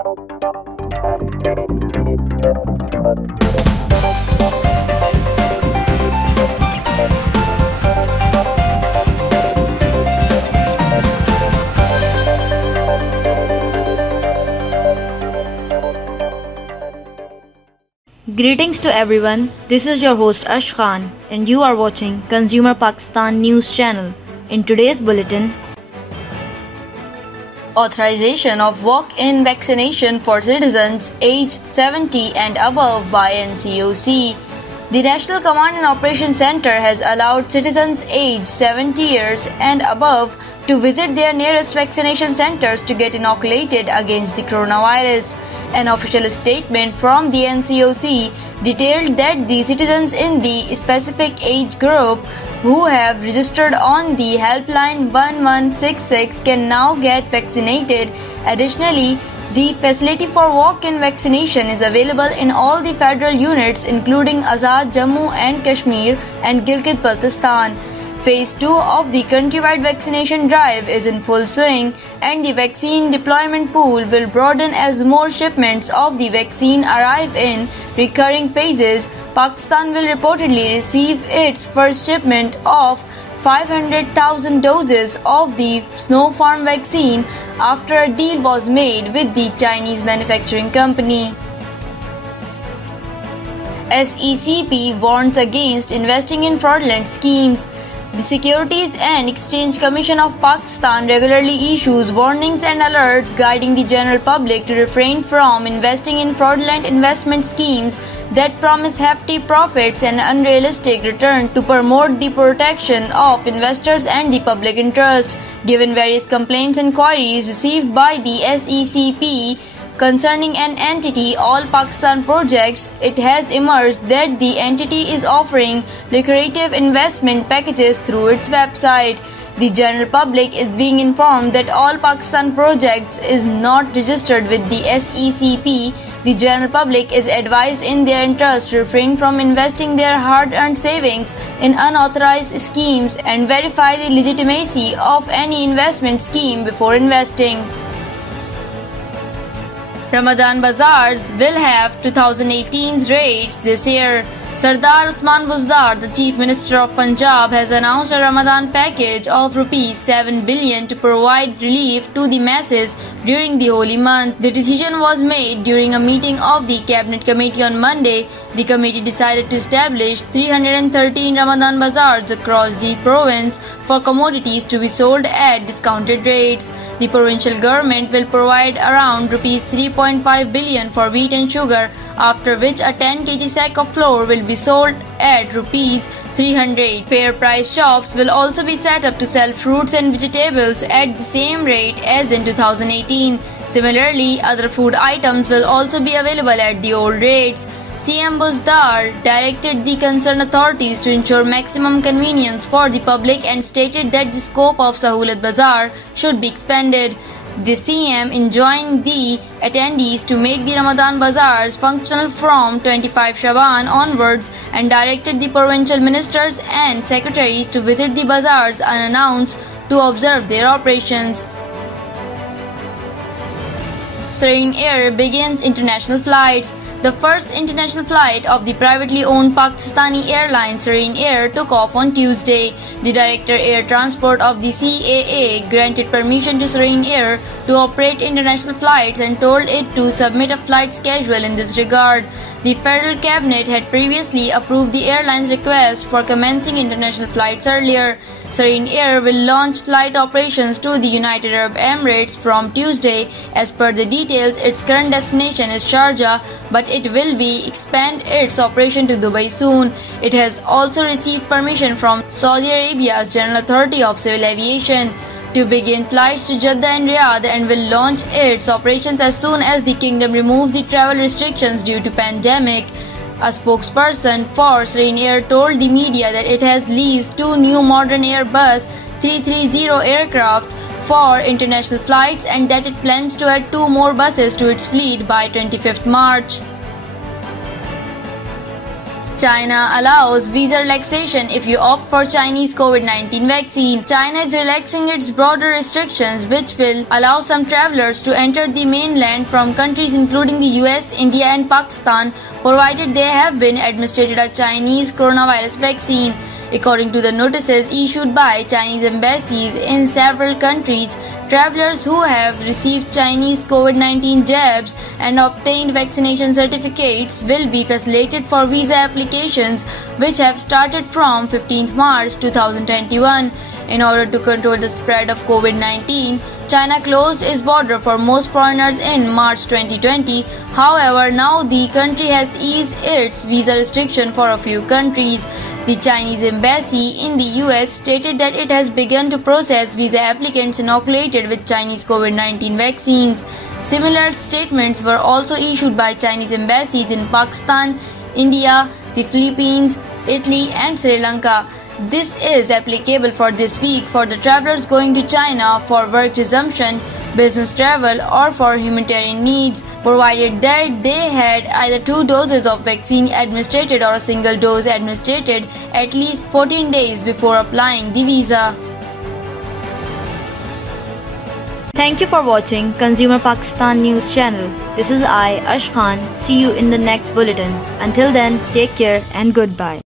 Greetings to everyone, this is your host Ash Khan and you are watching Consumer Pakistan News Channel. In today's bulletin, authorization of walk-in vaccination for citizens aged 70 and above by NCOC. The National Command and Operations Center has allowed citizens aged 70 years and above to visit their nearest vaccination centers to get inoculated against the coronavirus. An official statement from the NCOC detailed that the citizens in the specific age group who have registered on the helpline 1166 can now get vaccinated. Additionally, the facility for walk-in vaccination is available in all the federal units including Azad, Jammu and Kashmir and Gilgit-Baltistan. Phase 2 of the countrywide vaccination drive is in full swing and the vaccine deployment pool will broaden as more shipments of the vaccine arrive in recurring phases. Pakistan will reportedly receive its first shipment of 500,000 doses of the Sinopharm vaccine after a deal was made with the Chinese manufacturing company. SECP warns against investing in fraudulent schemes. The Securities and Exchange Commission of Pakistan regularly issues warnings and alerts guiding the general public to refrain from investing in fraudulent investment schemes that promise hefty profits and unrealistic returns to promote the protection of investors and the public interest. Given various complaints and queries received by the SECP concerning an entity, All Pakistan Projects, it has emerged that the entity is offering lucrative investment packages through its website. The general public is being informed that All Pakistan Projects is not registered with the SECP. The general public is advised in their interest to refrain from investing their hard-earned savings in unauthorized schemes and verify the legitimacy of any investment scheme before investing. Ramadan bazaars will have 2018's rates this year. Sardar Usman Buzdar, the Chief Minister of Punjab, has announced a Ramadan package of ₹7 billion to provide relief to the masses during the holy month. The decision was made during a meeting of the Cabinet Committee on Monday. The committee decided to establish 313 Ramadan bazaars across the province for commodities to be sold at discounted rates. The provincial government will provide around ₹3.5 billion for wheat and sugar, after which a 10 kg sack of flour will be sold at ₹300. Fair price shops will also be set up to sell fruits and vegetables at the same rate as in 2018. Similarly, other food items will also be available at the old rates. CM Buzdar directed the concerned authorities to ensure maximum convenience for the public and stated that the scope of Sahulat Bazaar should be expanded. The CM enjoined the attendees to make the Ramadan bazaars functional from 25 Shaban onwards and directed the provincial ministers and secretaries to visit the bazaars unannounced to observe their operations. Syrian Air begins international flights. The first international flight of the privately owned Pakistani airline Syrian Air took off on Tuesday. The Director Air Transport of the CAA granted permission to Syrian Air to operate international flights and told it to submit a flight schedule in this regard. The Federal Cabinet had previously approved the airline's request for commencing international flights earlier. Syrian Air will launch flight operations to the United Arab Emirates from Tuesday. As per the details, its current destination is Sharjah, but it will be expand its operation to Dubai soon. It has also received permission from Saudi Arabia's General Authority of Civil Aviation to begin flights to Jeddah and Riyadh and will launch its operations as soon as the kingdom removes the travel restrictions due to pandemic. A spokesperson for Syrian Air told the media that it has leased 2 new modern Airbus 330 aircraft for international flights and that it plans to add 2 more buses to its fleet by 25th March. China allows visa relaxation if you opt for Chinese COVID-19 vaccine. China is relaxing its border restrictions, which will allow some travelers to enter the mainland from countries including the US, India and Pakistan, provided they have been administered a Chinese coronavirus vaccine. According to the notices issued by Chinese embassies in several countries, travelers who have received Chinese COVID-19 jabs and obtained vaccination certificates will be facilitated for visa applications, which have started from 15th March 2021. In order to control the spread of COVID-19, China closed its border for most foreigners in March 2020. However, now the country has eased its visa restriction for a few countries. The Chinese embassy in the US stated that it has begun to process visa applicants inoculated with Chinese COVID-19 vaccines. Similar statements were also issued by Chinese embassies in Pakistan, India, the Philippines, Italy and Sri Lanka. This is applicable for this week for the travelers going to China for work resumption, business travel or for humanitarian needs, provided that they had either 2 doses of vaccine administered or a single dose administered at least 14 days before applying the visa. Thank you for watching Consumer Pakistan News Channel. This is I, Ash Khan. See you in the next bulletin. Until then, take care and goodbye.